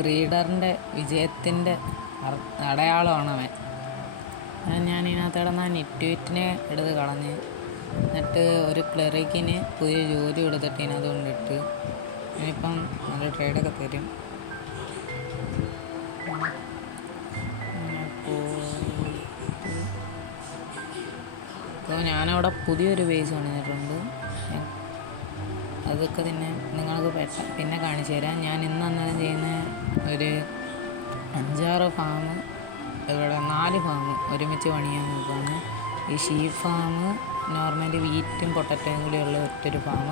ബ്രീഡറിൻ്റെ വിജയത്തിൻ്റെ അടയാളമാണ് അവൻ. ഞാൻ ഇതിനകത്ത് കിടന്ന നിറ്റ്വീറ്റിനെ എടുത്ത് കളഞ്ഞ്, എന്നിട്ട് ഒരു ക്ലറിക്കിന് പുതിയ ജോലി കൊടുത്തിട്ട് ഇതിനകത്ത് കൊണ്ടിട്ട് ഇനിയിപ്പം നല്ല ട്രേഡൊക്കെ തരും. അപ്പോൾ ഞാനവിടെ പുതിയൊരു ബേസ് പണിതിട്ടുണ്ട്. അതൊക്കെ നിങ്ങൾക്ക് പിന്നെ കാണിച്ചു തരാം. ഞാൻ ഇന്ന് അന്നേരം ചെയ്യുന്ന ഒരു 5-6 ഫാം, ഇവിടെ 4 ഫാം ഒരുമിച്ച് പണിയാൻ നോക്കുകയാണ്. ഈ ഷീപ്പ് ഫാം, നോർമലി വീറ്റും പൊട്ടറ്റോയും കൂടിയുള്ള ഒറ്റൊരു ഫാം,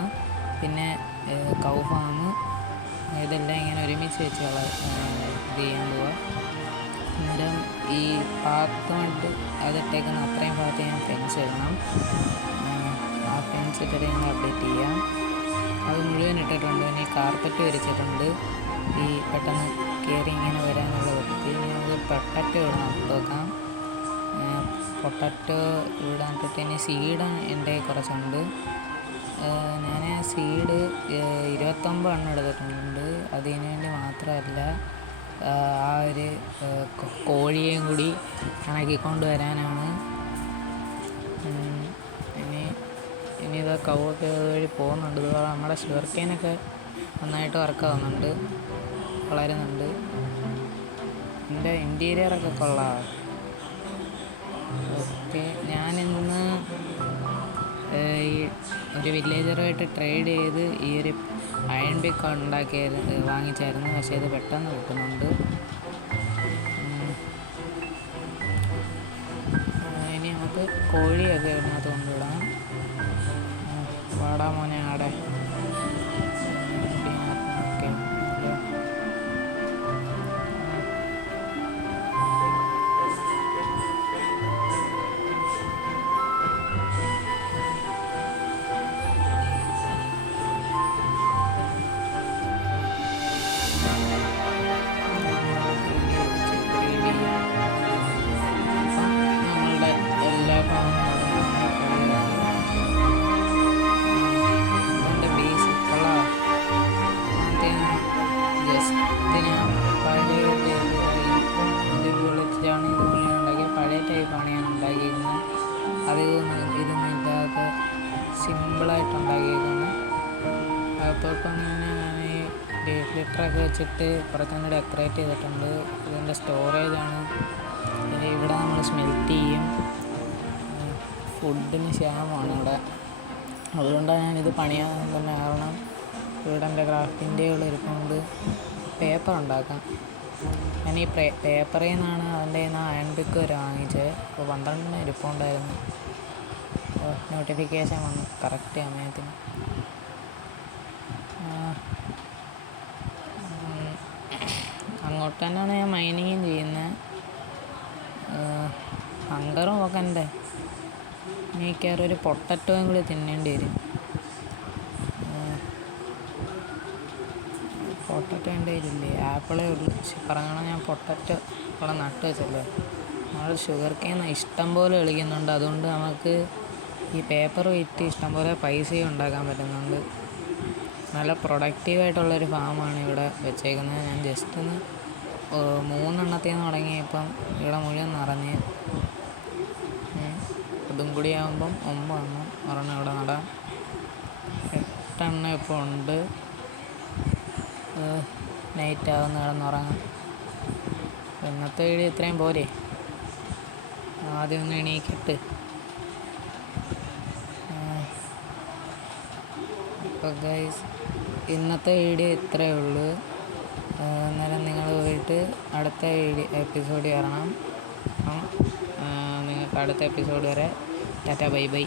പിന്നെ കൗ ഫാം, ഇതെല്ലാം ഇങ്ങനെ ഒരുമിച്ച് വെച്ച് ഇത് ചെയ്യാൻ പോവുക. അന്നേരം ഈ പാത്തുമായിട്ട് അതിട്ടേക്കുന്ന അത്രയും ഭാഗത്ത് ഞാൻ ഫെൻസ് ഇടണം. ആ ഫെൻസ് ഇട്ടിട്ട് ഞങ്ങൾ അപ്ഡേറ്റ് ചെയ്യാം. അത് മുഴുവൻ ഇട്ടിട്ടുണ്ട്. ഇനി കാർപ്പറ്റ് വരച്ചിട്ടുണ്ട്. ഈ പെട്ടെന്ന് കയറി ഇങ്ങനെ വരാനുള്ള വൃത്തി. നമുക്ക് പൊട്ടറ്റോ ഇടാൻ നോക്കാം. പൊട്ടറ്റോ ഇടാനിട്ടിട്ട് ഇനി സീഡ് എൻ്റെ കുറച്ചുണ്ട്. ഞാൻ സീഡ് 29 എണ്ണം എടുത്തിട്ടുണ്ട്. അതിനു വേണ്ടി മാത്രമല്ല, ആ ഒരു കോഴിയേയും കൂടി കണക്കിക്കൊണ്ട് വരാനാണ്. ഇനി ഇത് കൗവൊക്കെ വഴി പോകുന്നുണ്ട്. ഇത് നമ്മുടെ ഷുഗർക്കെയിനൊക്കെ നന്നായിട്ട് വർക്കാവുന്നുണ്ട്, വളരുന്നുണ്ട്. എൻ്റെ ഇൻറ്റീരിയറൊക്കെ കൊള്ളാം. ഓക്കെ, ഞാനിന്ന് ഈ ഒരു വില്ലേജറുമായിട്ട് ട്രേഡ് ചെയ്ത് ഈ ഒരു അയൺ പിക്ക് വാങ്ങിച്ചായിരുന്നു. പക്ഷേ ഇത് പെട്ടെന്ന് കിട്ടുന്നുണ്ട്. ഇനി നമുക്ക് കോഴിയൊക്കെ ഇതിനകത്ത് കൊണ്ടുവിടാം. വാടാ മോനെ ആടെ. സിമ്പിളായിട്ടുണ്ടാക്കിയേക്കാണ്. അകത്തോട്ടാണ് ഞാൻ ഈ ലിറ്ററൊക്കെ വെച്ചിട്ട് കുറച്ചുകൂടി ഡെക്കറേറ്റ് ചെയ്തിട്ടുണ്ട്. ഇതിൻ്റെ സ്റ്റോറേജാണ്. ഇവിടെ നമ്മൾ സ്മെൽറ്റ് ചെയ്യും. ഫുഡിന് ക്ഷാമമാണ് ഇവിടെ. അതുകൊണ്ടാണ് ഞാനിത് പണിയാൻ തന്നെ കാരണം. ഇവിടെ എൻ്റെ ക്രാഫ്റ്റിൻ്റെകൾ ഇരിപ്പുണ്ട്. പേപ്പർ ഉണ്ടാക്കാം. ഞാൻ ഈ പേപ്പറിൽ നിന്നാണ് അതിൻ്റെ അയൺ പിക്ക് വരെ വാങ്ങിച്ചത്. അപ്പോൾ 12 ഇരിപ്പുണ്ടായിരുന്നു. നോട്ടിഫിക്കേഷൻ വന്നു കറക്റ്റ് സമയത്തിന്. അങ്ങോട്ട് തന്നെയാണ് ഞാൻ മൈനിങ്ങും ചെയ്യുന്നത്. ഹങ്കറും നോക്കണ്ടേ. ഇനി കയറി ഒരു പൊട്ടറ്റോയും കൂടി തിന്നേണ്ടി വരും. പൊട്ടറ്റോ എൻ്റെ കയ്യിലില്ലേ? ആപ്പിളേ ഉള്ളൂ. പറയണം, ഞാൻ പൊട്ടറ്റോ ഇവിടെ നട്ട് വെച്ചല്ലോ. നമ്മൾ ഷുഗർ കെയിൻ ഇഷ്ടം പോലെ കളിക്കുന്നുണ്ട്. അതുകൊണ്ട് നമുക്ക് ഈ പേപ്പർ വിറ്റ് ഇഷ്ടംപോലെ പൈസയും ഉണ്ടാക്കാൻ പറ്റുന്നുണ്ട്. നല്ല പ്രൊഡക്റ്റീവായിട്ടുള്ളൊരു ഫാമാണ് ഇവിടെ വെച്ചേക്കുന്നത്. ഞാൻ ജസ്റ്റ് ഒന്ന് 3 എണ്ണത്തിൽ നിന്ന് തുടങ്ങിയപ്പം ഇവിടെ മുഴുവൻ നിറഞ്ഞ്. അതും കൂടി ആകുമ്പം 9 എണ്ണം ഒരെണ്ണം ഇവിടെ നടാം. 8 എണ്ണം ഇപ്പോൾ ഉണ്ട്. നൈറ്റ് ആകുന്ന കിടന്നുറങ്ങാം. ഇന്നത്തെ വീഡിയോ ഇത്രയും പോരെ. ആദ്യം ഒന്ന് എണീക്കിട്ട്. അപ്പോൾ ഗൈസ്, ഇന്നത്തെ വീഡിയോ ഇത്രയേ ഉള്ളൂ. അന്നേരം നിങ്ങൾ പോയിട്ട് അടുത്ത എപ്പിസോഡ് കയറണം. നിങ്ങൾക്ക് അടുത്ത എപ്പിസോഡ് വരെ ടാറ്റ ബൈ ബൈ.